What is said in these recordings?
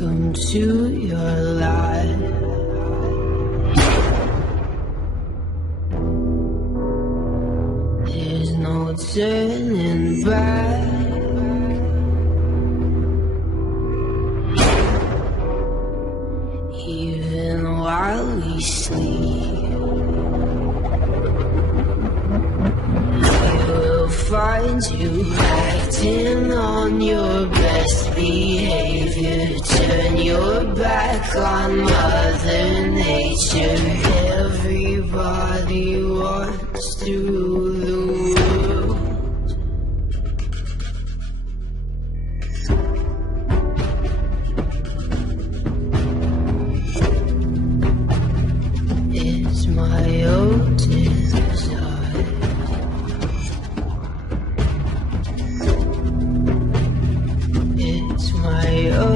into your life. There's no turning back. Even while we sleep, we'll find you acting on your best behavior. Turn your back on Mother Nature. Everybody wants to the. It's my own desire. It's my own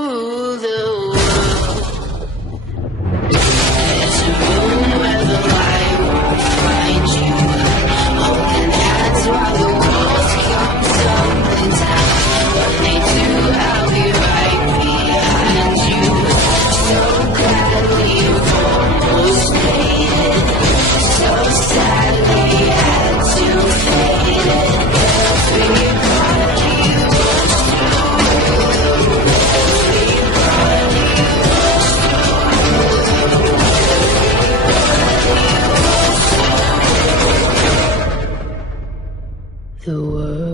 the uh, world.